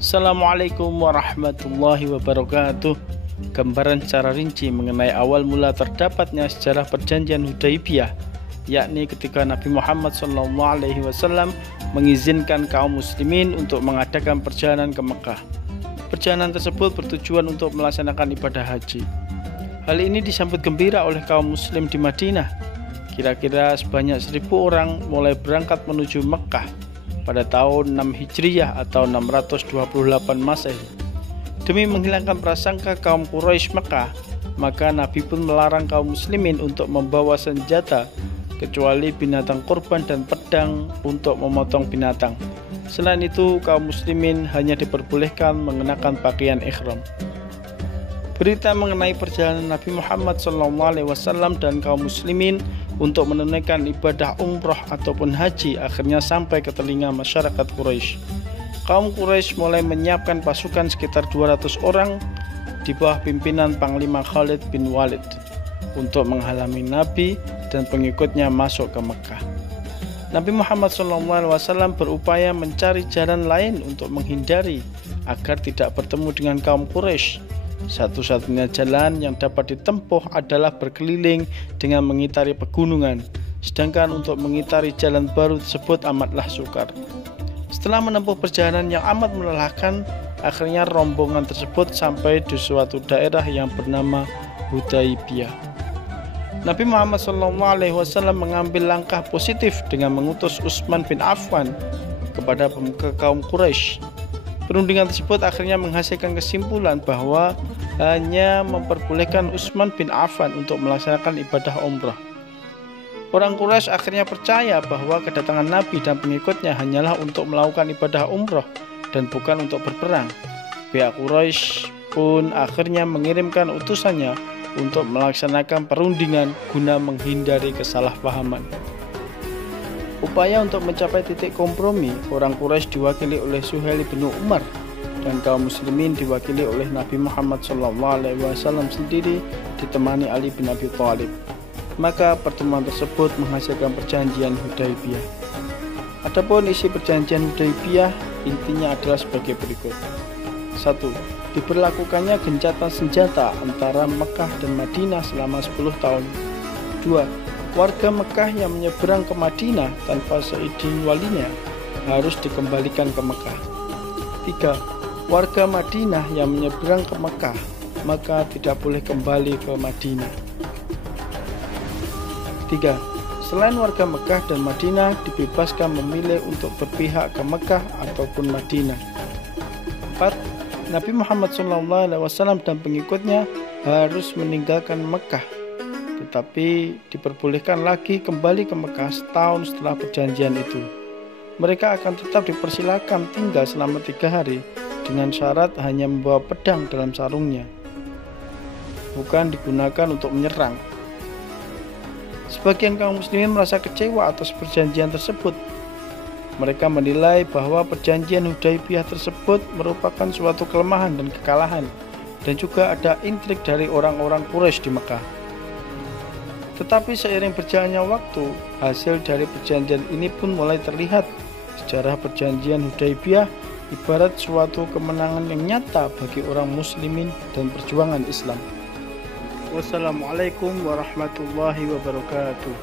Assalamualaikum warahmatullahi wabarakatuh. Gambaran secara rinci mengenai awal mula terdapatnya sejarah perjanjian Hudaibiyah, yakni ketika Nabi Muhammad SAW mengizinkan kaum muslimin untuk mengadakan perjalanan ke Mekah. Perjalanan tersebut bertujuan untuk melaksanakan ibadah haji. Hal ini disambut gembira oleh kaum muslim di Madinah. Kira-kira sebanyak 1.000 orang mulai berangkat menuju Mekah pada tahun 6 Hijriyah atau 628 Masehi. Demi menghilangkan prasangka kaum Quraisy Mekah, maka Nabi pun melarang kaum muslimin untuk membawa senjata kecuali binatang kurban dan pedang untuk memotong binatang. Selain itu, kaum muslimin hanya diperbolehkan mengenakan pakaian ihram. Berita mengenai perjalanan Nabi Muhammad SAW dan kaum muslimin untuk menunaikan ibadah umroh ataupun haji akhirnya sampai ke telinga masyarakat Quraisy. Kaum Quraisy mulai menyiapkan pasukan sekitar 200 orang di bawah pimpinan Panglima Khalid bin Walid untuk menghalangi Nabi dan pengikutnya masuk ke Mekah. Nabi Muhammad SAW berupaya mencari jalan lain untuk menghindari agar tidak bertemu dengan kaum Quraisy. Satu-satunya jalan yang dapat ditempuh adalah berkeliling dengan mengitari pegunungan, sedangkan untuk mengitari jalan baru tersebut amatlah sukar. Setelah menempuh perjalanan yang amat melelahkan, akhirnya rombongan tersebut sampai di suatu daerah yang bernama Hudaibiyah. Nabi Muhammad SAW mengambil langkah positif dengan mengutus Utsman bin Affan kepada pemuka kaum Quraisy. Perundingan tersebut akhirnya menghasilkan kesimpulan bahwa hanya memperbolehkan Utsman bin Affan untuk melaksanakan ibadah umrah. Orang Quraisy akhirnya percaya bahwa kedatangan Nabi dan pengikutnya hanyalah untuk melakukan ibadah umrah dan bukan untuk berperang. Pihak Quraisy pun akhirnya mengirimkan utusannya untuk melaksanakan perundingan guna menghindari kesalahpahaman. Upaya untuk mencapai titik kompromi, orang Quraisy diwakili oleh Suhail bin Umar dan kaum muslimin diwakili oleh Nabi Muhammad SAW sendiri ditemani Ali bin Abi Thalib. Maka pertemuan tersebut menghasilkan perjanjian Hudaibiyah. Adapun isi perjanjian Hudaibiyah intinya adalah sebagai berikut. 1. Diberlakukannya gencatan senjata antara Mekah dan Madinah selama 10 tahun. 2. Warga Mekah yang menyeberang ke Madinah tanpa seizin walinya harus dikembalikan ke Mekah. 3. Warga Madinah yang menyeberang ke Mekah maka tidak boleh kembali ke Madinah. 3. Selain warga Mekah dan Madinah dibebaskan memilih untuk berpihak ke Mekah ataupun Madinah. 4. Nabi Muhammad SAW dan pengikutnya harus meninggalkan Mekah, tetapi diperbolehkan lagi kembali ke Mekah setahun setelah perjanjian itu. Mereka akan tetap dipersilakan tinggal selama 3 hari dengan syarat hanya membawa pedang dalam sarungnya, bukan digunakan untuk menyerang. Sebagian kaum muslimin merasa kecewa atas perjanjian tersebut. Mereka menilai bahwa perjanjian Hudaibiyah tersebut merupakan suatu kelemahan dan kekalahan, dan juga ada intrik dari orang-orang Quraisy di Mekah. Tetapi seiring berjalannya waktu, hasil dari perjanjian ini pun mulai terlihat. Sejarah perjanjian Hudaibiyah ibarat suatu kemenangan yang nyata bagi orang muslimin dan perjuangan Islam. Wassalamualaikum warahmatullahi wabarakatuh.